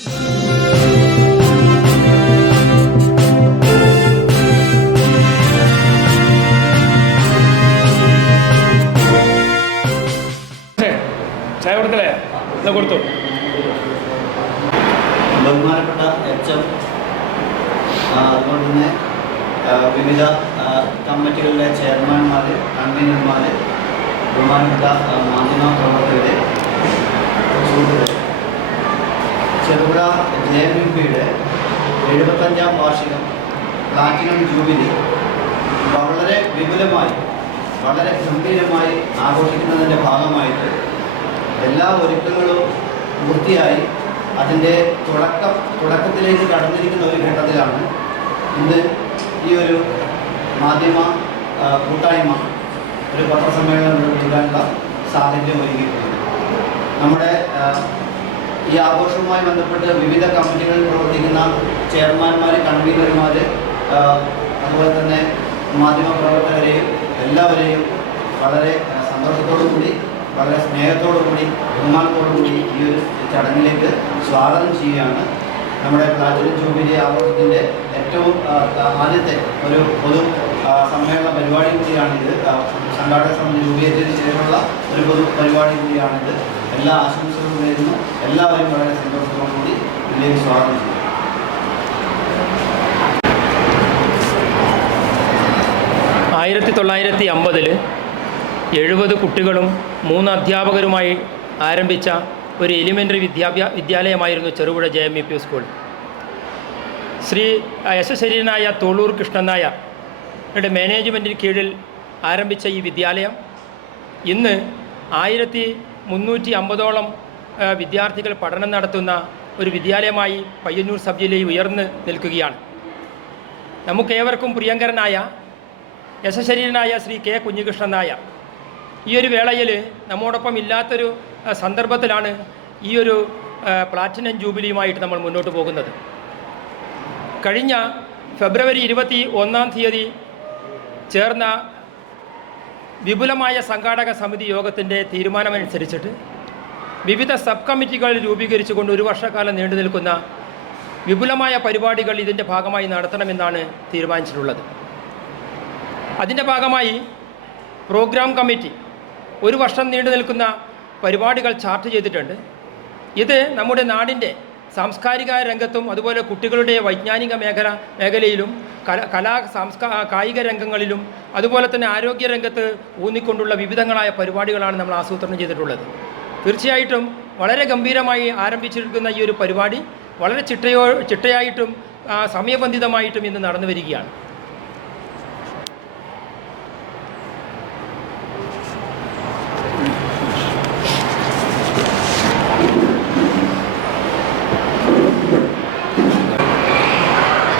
ചായ കൊടുക്കലേ? എന്നാ കൊടുത്തു. ബഹുമാനപ്പെട്ട HM, അതുപോലെ തന്നെ വിവിധ കമ്മിറ്റികളിലെ ചെയർമാൻമാർ, കൺവീനർമാർ, ബഹുമാനപ്പെട്ട മാധ്യമ പ്രവർത്തകരെ, സുഹൃത്തുക്കളെ, ചെറുപുഴ JMUPയുടെ 75ാം വാർഷികം പ്ലാറ്റിനം ജൂബിലി വളരെ വിപുലമായി, വളരെ ഗംഭീരമായി ആഘോഷിക്കുന്നതിൻ്റെ ഭാഗമായിട്ട് എല്ലാ ഒരുക്കങ്ങളും പൂർത്തിയായി അതിൻ്റെ തുടക്കത്തിലേക്ക് കടന്നിരിക്കുന്ന ഒരു ഘട്ടത്തിലാണ് ഇന്ന് ഈ ഒരു മാധ്യമ കൂട്ടായ്മ ഒരു പത്രസമ്മേളനം നടത്താനുള്ള സാഹചര്യം ഒരുക്കിയിട്ടുണ്ട്. നമ്മുടെ ഈ ആഘോഷവുമായി ബന്ധപ്പെട്ട് വിവിധ കമ്മിറ്റികളിൽ പ്രവർത്തിക്കുന്ന ചെയർമാൻമാർ, കൺവീനർമാർ, അതുപോലെ തന്നെ മാധ്യമപ്രവർത്തകരെയും എല്ലാവരെയും വളരെ സന്തോഷത്തോടു കൂടി, വളരെ സ്നേഹത്തോടു കൂടി, ബഹുമാനത്തോടു കൂടി ഈ ഒരു ചടങ്ങിലേക്ക് സ്വാഗതം ചെയ്യുകയാണ്. നമ്മുടെ പ്ലാറ്റിനം ജൂബിലി ആഘോഷത്തിൻ്റെ ഏറ്റവും ആദ്യത്തെ ഒരു പൊതു സമ്മേളന പരിപാടി കൂടിയാണിത്. സംഘാടക സമിതി രൂപീകരിച്ചതിന് ശേഷമുള്ള ഒരു പൊതു പരിപാടി കൂടിയാണിത്. എല്ലാ ആശംസകളും നേരുന്നു. എല്ലാവരും വളരെ സന്തോഷത്തോടു കൂടി ഇതിലേക്ക് സ്വാഗതം ചെയ്യുന്നു. 1950 70 കുട്ടികളും 3 അധ്യാപകരുമായി ആരംഭിച്ച ഒരു എലിമെൻ്ററി വിദ്യാലയമായിരുന്നു ചെറുപുഴ JMUP സ്കൂൾ. ശ്രീ യശശരീരനായ തോളൂർ കൃഷ്ണൻ നായരുടെ മാനേജ്മെൻറ്റിന് കീഴിൽ ആരംഭിച്ച ഈ വിദ്യാലയം ഇന്ന് 1350ഓളം വിദ്യാർത്ഥികൾ പഠനം നടത്തുന്ന ഒരു വിദ്യാലയമായി പയ്യന്നൂർ സബ് ജില്ലയിൽ ഉയർന്നു നിൽക്കുകയാണ്. നമുക്കേവർക്കും പ്രിയങ്കരനായ യശശരീരനായ ശ്രീ K. കുഞ്ഞികൃഷ്ണൻ നായർ ഈ ഒരു വേളയിൽ നമ്മോടൊപ്പം ഇല്ലാത്തൊരു സന്ദർഭത്തിലാണ് ഈ ഒരു പ്ലാറ്റിനം ജൂബിലിയുമായിട്ട് നമ്മൾ മുന്നോട്ട് പോകുന്നത്. കഴിഞ്ഞ ഫെബ്രുവരി 21-ാം തീയതി ചേർന്ന വിപുലമായ സംഘാടക സമിതി യോഗത്തിൻ്റെ തീരുമാനമനുസരിച്ചിട്ട് വിവിധ സബ് കമ്മിറ്റികൾ രൂപീകരിച്ചുകൊണ്ട് 1 വർഷക്കാലം നീണ്ടു നിൽക്കുന്ന വിപുലമായ പരിപാടികൾ ഇതിൻ്റെ ഭാഗമായി നടത്തണമെന്നാണ് തീരുമാനിച്ചിട്ടുള്ളത്. അതിൻ്റെ ഭാഗമായി പ്രോഗ്രാം കമ്മിറ്റി 1 വർഷം നീണ്ടു നിൽക്കുന്ന പരിപാടികൾ ചാർട്ട് ചെയ്തിട്ടുണ്ട്. ഇത് നമ്മുടെ നാടിൻ്റെ സാംസ്കാരിക രംഗത്തും അതുപോലെ കുട്ടികളുടെ വൈജ്ഞാനിക മേഖലയിലും കായിക രംഗങ്ങളിലും അതുപോലെ തന്നെ ആരോഗ്യ രംഗത്ത് ഊന്നിക്കൊണ്ടുള്ള വിവിധങ്ങളായ പരിപാടികളാണ് നമ്മൾ ആസൂത്രണം ചെയ്തിട്ടുള്ളത്. തീർച്ചയായിട്ടും വളരെ ഗംഭീരമായി ആരംഭിച്ചിരിക്കുന്ന ഈ ഒരു പരിപാടി വളരെ ചിട്ടയായിട്ടും സമയബന്ധിതമായിട്ടും ഇന്ന് നടന്നു വരികയാണ്.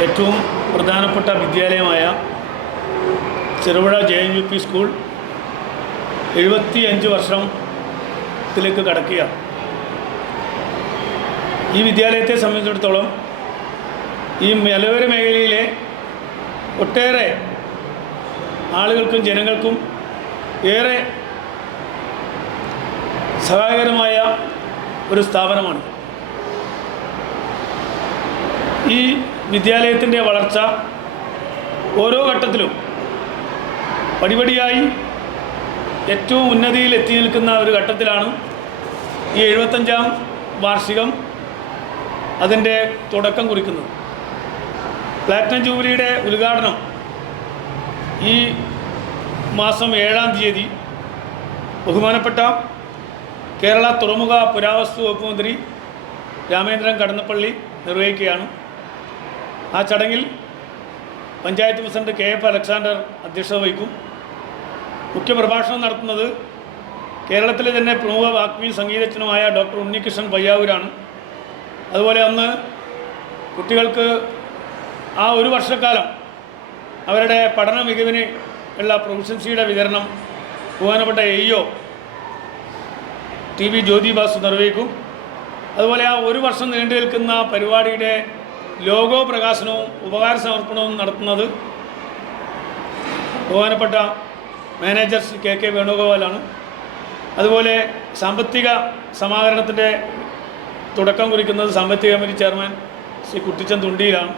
ഏറ്റവും പ്രധാനപ്പെട്ട വിദ്യാലയമായ ചെറുപുഴ JMUP സ്കൂൾ 75 വർഷത്തിലേക്ക് കടക്കുകയാണ്. ഈ വിദ്യാലയത്തെ സംബന്ധിച്ചിടത്തോളം ഈ മലയോര മേഖലയിലെ ഒട്ടേറെ ആളുകൾക്കും ജനങ്ങൾക്കും ഏറെ സഹായകരമായ ഒരു സ്ഥാപനമാണ്. ഈ വിദ്യാലയത്തിൻ്റെ വളർച്ച ഓരോ ഘട്ടത്തിലും പടിപടിയായി ഏറ്റവും ഉന്നതിയിൽ എത്തി നിൽക്കുന്ന ഒരു ഘട്ടത്തിലാണ് ഈ 75ാം വാർഷികം അതിൻ്റെ തുടക്കം കുറിക്കുന്നത്. പ്ലാറ്റിനം ജൂബിലിയുടെ ഉദ്ഘാടനം ഈ മാസം 7-ാം തീയതി ബഹുമാനപ്പെട്ട കേരള തുറമുഖ പുരാവസ്തു വകുപ്പ് മന്ത്രി രാമേന്ദ്രൻ കടന്നപ്പള്ളി നിർവഹിക്കുകയാണ്. ആ ചടങ്ങിൽ പഞ്ചായത്ത് പ്രസിഡന്റ് KF അലക്സാണ്ടർ അധ്യക്ഷത വഹിക്കും. മുഖ്യപ്രഭാഷണം നടത്തുന്നത് കേരളത്തിലെ തന്നെ പ്രമുഖ വാഗ്മിയും സംഗീതജ്ഞനുമായ ഡോക്ടർ ഉണ്ണികൃഷ്ണൻ പയ്യാവൂരാണ്. അതുപോലെ അന്ന് കുട്ടികൾക്ക് ആ 1 വർഷക്കാലം അവരുടെ പഠന മികവിന് ഉള്ള പ്രൊഫഷൻസിയുടെ വിതരണം ബഹുമാനപ്പെട്ട AEO TV ജ്യോതി ബാസു നിർവഹിക്കും. അതുപോലെ ആ 1 വർഷം നീണ്ടു നിൽക്കുന്ന പരിപാടിയുടെ ലോഗോ പ്രകാശനവും ഉപഹാര സമർപ്പണവും നടത്തുന്നത് ബഹുമാനപ്പെട്ട മാനേജർ ശ്രീ KK വേണുഗോപാലാണ്. അതുപോലെ സാമ്പത്തിക സമാഹരണത്തിൻ്റെ തുടക്കം കുറിക്കുന്നത് സാമ്പത്തിക കമ്മിറ്റി ചെയർമാൻ ശ്രീ കുട്ടിച്ചൻ തുണ്ടിയിലാണ്.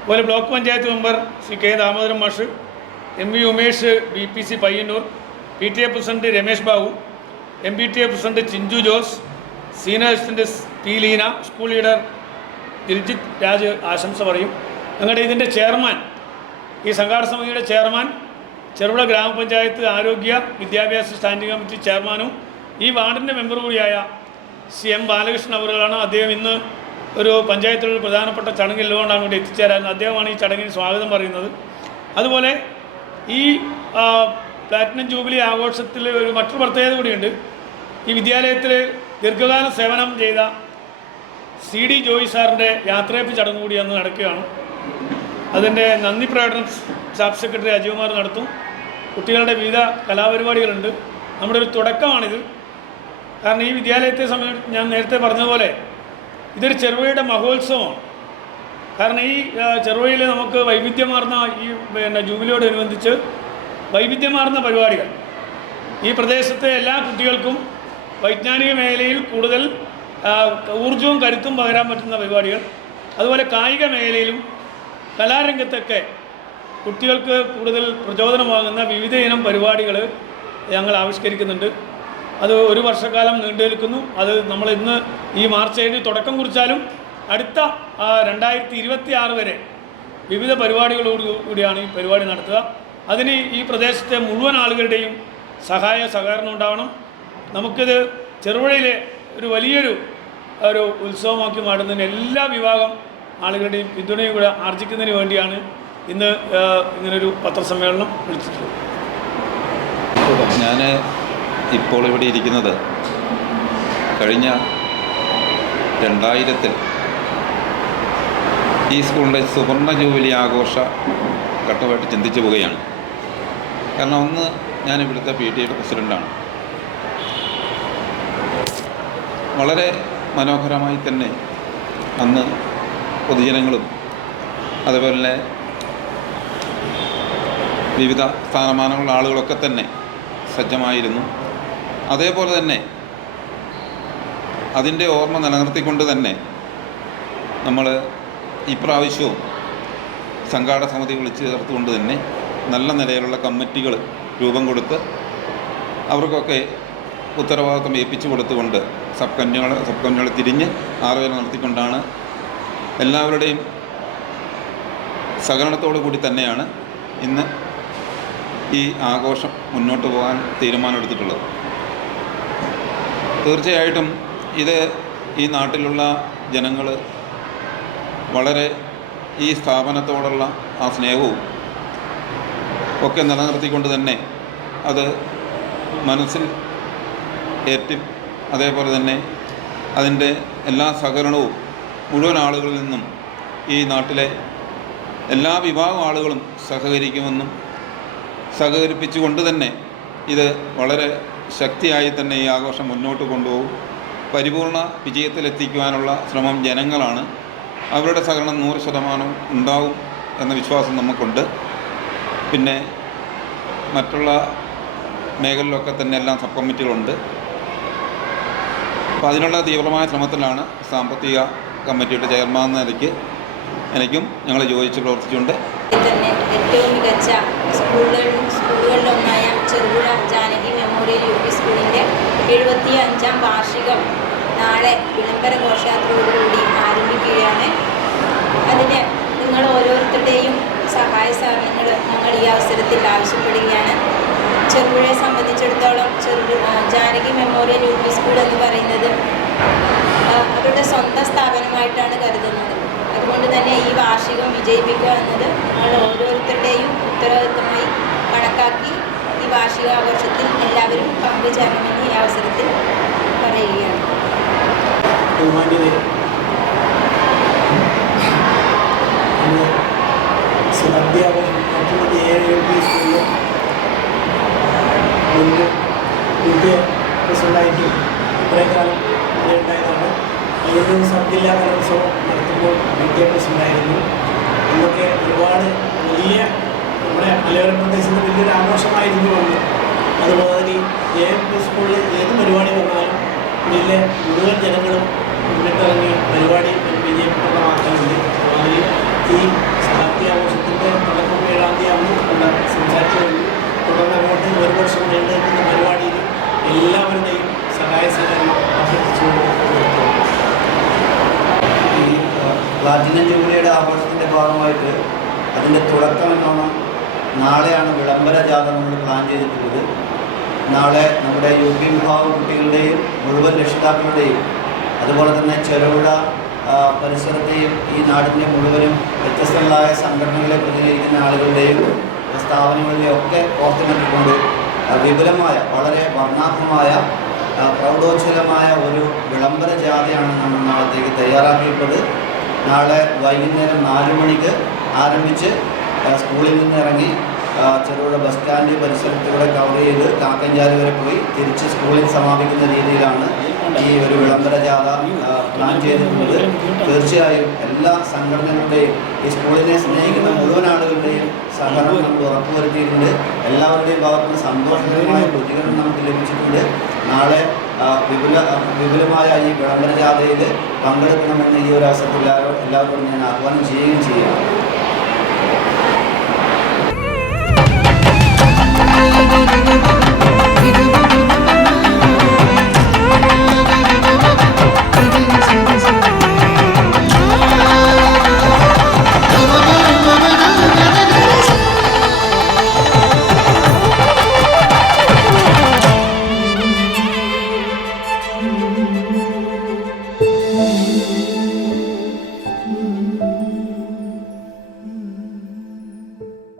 അതുപോലെ block panchayat member Shri K Damodaran മാഷ്, M V Umesh BPC Payyanur, PTA president Ramesh Babu, MPTA president Chinchu Jose, senior assistant P Leena, school leader Diljith Raj ആശംസ പറയും. ഞങ്ങളുടെ ഇതിൻ്റെ ചെയർമാൻ, ഈ സംഘാടന സമിതിയുടെ ചെയർമാൻ, ചെറുപുഴ ഗ്രാമപഞ്ചായത്ത് ആരോഗ്യ വിദ്യാഭ്യാസ സ്റ്റാൻഡിംഗ് കമ്മിറ്റി ചെയർമാനും ഈ വാർഡിൻ്റെ മെമ്പർ കൂടിയായ CM ബാലകൃഷ്ണൻ അവറുകളാണ്. അദ്ദേഹം ഇന്ന് ഒരു പഞ്ചായത്തിലൊരു പ്രധാനപ്പെട്ട ചടങ്ങിലുകൊണ്ടാണ് ഇവിടെ എത്തിച്ചേരാൻ. അദ്ദേഹമാണ് ഈ ചടങ്ങിന് സ്വാഗതം പറയുന്നത്. അതുപോലെ ഈ പ്ലാറ്റിനം ജൂബിലി ആഘോഷത്തിൽ ഒരു മറ്റൊരു പ്രത്യേകത കൂടിയുണ്ട്. ഈ വിദ്യാലയത്തിൽ ദീർഘകാല സേവനം ചെയ്ത CD ജോയി സാറിൻ്റെ യാത്രയപ്പ് ചടങ്ങ് കൂടി അന്ന് നടക്കുകയാണ്. അതിൻ്റെ നന്ദി പ്രകടനം സ്റ്റാഫ് സെക്രട്ടറി അജയകുമാർ നടത്തും. കുട്ടികളുടെ വിവിധ കലാപരിപാടികളുണ്ട്. നമ്മുടെ ഒരു തുടക്കമാണിത്. കാരണം ഈ വിദ്യാലയത്തെ സംബന്ധിച്ച് ഞാൻ നേരത്തെ പറഞ്ഞതുപോലെ ഇതൊരു ചെറുപുഴയുടെ മഹോത്സവമാണ്. കാരണം ഈ ചെറുപുഴയിൽ നമുക്ക് വൈവിധ്യമാർന്ന ഈ ജൂബിലിയോടനുബന്ധിച്ച് വൈവിധ്യമാർന്ന പരിപാടികൾ, ഈ പ്രദേശത്തെ എല്ലാ കുട്ടികൾക്കും വൈജ്ഞാനിക മേഖലയിൽ കൂടുതൽ ഊർജവും കരുത്തും പകരാൻ പറ്റുന്ന പരിപാടികൾ, അതുപോലെ കായിക മേഖലയിലും കലാരംഗത്തൊക്കെ കുട്ടികൾക്ക് കൂടുതൽ പ്രചോദനമാകുന്ന വിവിധ ഇനം പരിപാടികൾ ഞങ്ങൾ ആവിഷ്കരിക്കുന്നുണ്ട്. അത് ഒരു വർഷക്കാലം നീണ്ടു നിൽക്കുന്നു. അത് നമ്മൾ ഇന്ന് ഈ മാർച്ച് 7 തുടക്കം കുറിച്ചാലും അടുത്ത 2026 വരെ വിവിധ പരിപാടികളോടുകൂടിയാണ് ഈ പരിപാടി നടത്തുക. അതിന് ഈ പ്രദേശത്തെ മുഴുവൻ ആളുകളുടെയും സഹകരണം ഉണ്ടാവണം. നമുക്കിത് ചെറുപുഴയിലെ ഒരു വലിയൊരു ഉത്സവമാക്കി മാറ്റുന്നതിന് എല്ലാ വിഭാഗം ആളുകളുടെയും പിന്തുണയും കൂടെ ആർജിക്കുന്നതിന് വേണ്ടിയാണ് ഇന്ന് ഇങ്ങനൊരു പത്രസമ്മേളനം വിളിച്ചിട്ടുള്ളത്. ഞാൻ ഇപ്പോൾ ഇവിടെ ഇരിക്കുന്നത് കഴിഞ്ഞ 2000-ൽ ഈ സ്കൂളിൻ്റെ സുവർണ ജൂബിലി ആഘോഷ ഘട്ടമായിട്ട് ചിന്തിച്ചു പോവുകയാണ്. കാരണം ഒന്ന് ഞാൻ ഇവിടുത്തെ PTA പ്രസിഡൻ്റാണ്. വളരെ മനോഹരമായി തന്നെ അന്ന് പൊതുജനങ്ങളും അതുപോലെ വിവിധ സ്ഥാനമാനങ്ങളുള്ള ആളുകളൊക്കെ തന്നെ സജ്ജമായിരുന്നു. അതേപോലെ തന്നെ അതിൻ്റെ ഓർമ്മ നിലനിർത്തിക്കൊണ്ട് തന്നെ നമ്മൾ ഇപ്രാവശ്യവും സംഘാടക സമിതി വിളിച്ചു ചേർത്തുകൊണ്ട് തന്നെ നല്ല നിലയിലുള്ള കമ്മിറ്റികൾ രൂപം കൊടുത്ത് അവർക്കൊക്കെ ഉത്തരവാദിത്വം ഏൽപ്പിച്ചു കൊടുത്തുകൊണ്ട് സബ് കമ്മിറ്റികളെ തിരിഞ്ഞ് ആലോചന നടത്തിക്കൊണ്ടാണ് എല്ലാവരുടെയും സഹകരണത്തോടു കൂടി തന്നെയാണ് ഇന്ന് ഈ ആഘോഷം മുന്നോട്ട് പോകാൻ തീരുമാനമെടുത്തിട്ടുള്ളത്. തീർച്ചയായിട്ടും ഇത് ഈ നാട്ടിലുള്ള ജനങ്ങൾ വളരെ ഈ സ്ഥാപനത്തോടുള്ള ആ സ്നേഹവും ഒക്കെ നിലനിർത്തിക്കൊണ്ട് തന്നെ അത് മനസ്സിൽ ഏറ്റി, അതേപോലെ തന്നെ അതിൻ്റെ എല്ലാ സഹകരണവും മുഴുവൻ ആളുകളിൽ നിന്നും ഈ നാട്ടിലെ എല്ലാ വിഭാഗം ആളുകളും സഹകരിക്കുമെന്നും സഹകരിപ്പിച്ചുകൊണ്ട് തന്നെ ഇത് വളരെ ശക്തിയായി തന്നെ ഈ ആഘോഷം മുന്നോട്ട് കൊണ്ടുപോകും. പരിപൂർണ വിജയത്തിലെത്തിക്കുവാനുള്ള ശ്രമം ജനങ്ങളാണ്. അവരുടെ സഹകരണം 100% ഉണ്ടാവും എന്ന വിശ്വാസം നമുക്കുണ്ട്. പിന്നെ മറ്റുള്ള മേഖലയിലൊക്കെ തന്നെ എല്ലാം സബ് കമ്മിറ്റികളുണ്ട്. അപ്പോൾ അതിനുള്ള തീവ്രമായ ശ്രമത്തിലാണ് സാമ്പത്തിക കമ്മിറ്റിയുടെ ചെയർമാൻ എന്ന നിലയ്ക്ക് എനിക്കും ഞങ്ങൾ യോജിച്ച് പ്രവർത്തിച്ചുകൊണ്ട് തന്നെ ഏറ്റവും മികച്ച സ്കൂളുകളിലൊന്നായ ചെറുപുഴ ജാനകി മെമ്മോറിയൽ UP സ്കൂളിൻ്റെ 75ാം വാർഷികം നാളെ വിളംബര ഘോഷയാത്രയോടുകൂടി ആരംഭിക്കുകയാണ്. അതിന് നിങ്ങൾ ഓരോരുത്തരുടെയും സഹായ സഹകരണങ്ങൾ ഞങ്ങൾ ഈ അവസരത്തിൽ ആവശ്യപ്പെടുകയാണ്. ചെറുപുഴയെ സംബന്ധിച്ചിടത്തോളം ജാനകി മെമ്മോറിയൽ UP സ്കൂൾ എന്ന് പറയുന്നത് അവരുടെ സ്വന്തം സ്ഥാപനമായിട്ടാണ് കരുതുന്നത്. അതുകൊണ്ട് തന്നെ ഈ വാർഷികം വിജയിപ്പിക്കുക എന്നത് നിങ്ങൾ ഓരോരുത്തരുടെയും ഉത്തരവാദിത്തമായി കണക്കാക്കി ഈ വാർഷികാഘോഷത്തിൽ എല്ലാവരും പങ്കുചേരണമെന്ന് ഈ അവസരത്തിൽ പറയുകയാണ്. പ്രസിഡൻ്റായിട്ടും ഇത്രയും കാലം ഉണ്ടായതാണ്. ഏതൊരു സബ് ജില്ലാ കലോത്സവം നടത്തുമ്പോൾ PTA പ്രസിഡൻ്റായിരുന്നു. ഇതൊക്കെ ഒരുപാട് വലിയ നമ്മുടെ മലയോര പ്രദേശത്ത് വലിയൊരു ആഘോഷമായിരുന്നു വന്നു. അതുപോലെ തന്നെ AMP സ്കൂളിൽ ഏത് പരിപാടി വന്നാലും ഇതിലെ മുഴുവൻ ജനങ്ങളും മുന്നിട്ടിറങ്ങി പരിപാടി വിജയപ്രദമാക്കാനുണ്ട്. അതിൽ ഈ ശതാബ്ദി ആഘോഷത്തിൻ്റെ തുടക്കം 7-ാം തീയതി സംസാരിച്ചുകൊണ്ട് തുടർന്ന് അങ്ങോട്ട് ഒരു വർഷം നീണ്ടു നിൽക്കുന്ന പരിപാടിയിൽ എല്ലാവരുടെയും സഹായ സഹകരണം അഭ്യർത്ഥിച്ചുകൊണ്ട് ഈ പ്ലാറ്റിനം ജൂബിലിയുടെ ആഘോഷത്തിൻ്റെ ഭാഗമായിട്ട് അതിൻ്റെ തുടക്കം എന്നോണം നാളെയാണ് വിളംബര ജാഥ നമ്മൾ പ്ലാൻ ചെയ്തിട്ടുള്ളത്. നാളെ നമ്മുടെ യു പി വിഭാഗം കുട്ടികളുടെയും മുഴുവൻ രക്ഷിതാക്കളുടെയും അതുപോലെ തന്നെ ചെറുകിട പരിസരത്തെയും ഈ നാടിൻ്റെ മുഴുവനും വ്യത്യസ്തങ്ങളായ സംഘടനകളെ പ്രതിനിധീകരിക്കുന്ന ആളുകളുടെയും സ്ഥാപനങ്ങളിലെയും ഒക്കെ ഓർത്തിണക്കിക്കൊണ്ട് വിപുലമായ വളരെ വർണ്ണാഭമായ പ്രൗഢോജ്വലമായ ഒരു വിളംബര ജാഥയാണ് നമ്മൾ നാളത്തേക്ക് തയ്യാറാക്കിയിട്ടുള്ളത്. നാളെ വൈകുന്നേരം 4 മണിക്ക് ആരംഭിച്ച് സ്കൂളിൽ നിന്നിറങ്ങി ചെറുകിട ബസ് സ്റ്റാൻഡ് പരിസരത്തിലൂടെ കവർ ചെയ്ത് കാക്കഞ്ചാല് വരെ പോയി തിരിച്ച് സ്കൂളിൽ സമാപിക്കുന്ന രീതിയിലാണ് ഈ ഒരു വിളംബര ജാഥ പ്ലാൻ ചെയ്തിട്ടുള്ളത്. തീർച്ചയായും എല്ലാ സംഘടനകളുടെയും ഈ സ്കൂളിനെ സ്നേഹിക്കുന്ന മുഴുവൻ ആളുകളുടെയും സഹകരണം നമ്മൾ ഉറപ്പുവരുത്തിയിട്ടുണ്ട്. എല്ലാവരുടെയും ഭാഗത്തുനിന്ന് സന്തോഷകരമായ പ്രതികരണം നമുക്ക് ലഭിച്ചിട്ടുണ്ട്. നാളെ വിപുലമായ ഈ വിളംബര ജാഥയിൽ പങ്കെടുക്കണമെന്ന് ഈ ഒരു അവസരത്തിൽ എല്ലാവരോടും ഞാൻ ആഹ്വാനം ചെയ്യുകയും ചെയ്യുകയാണ്.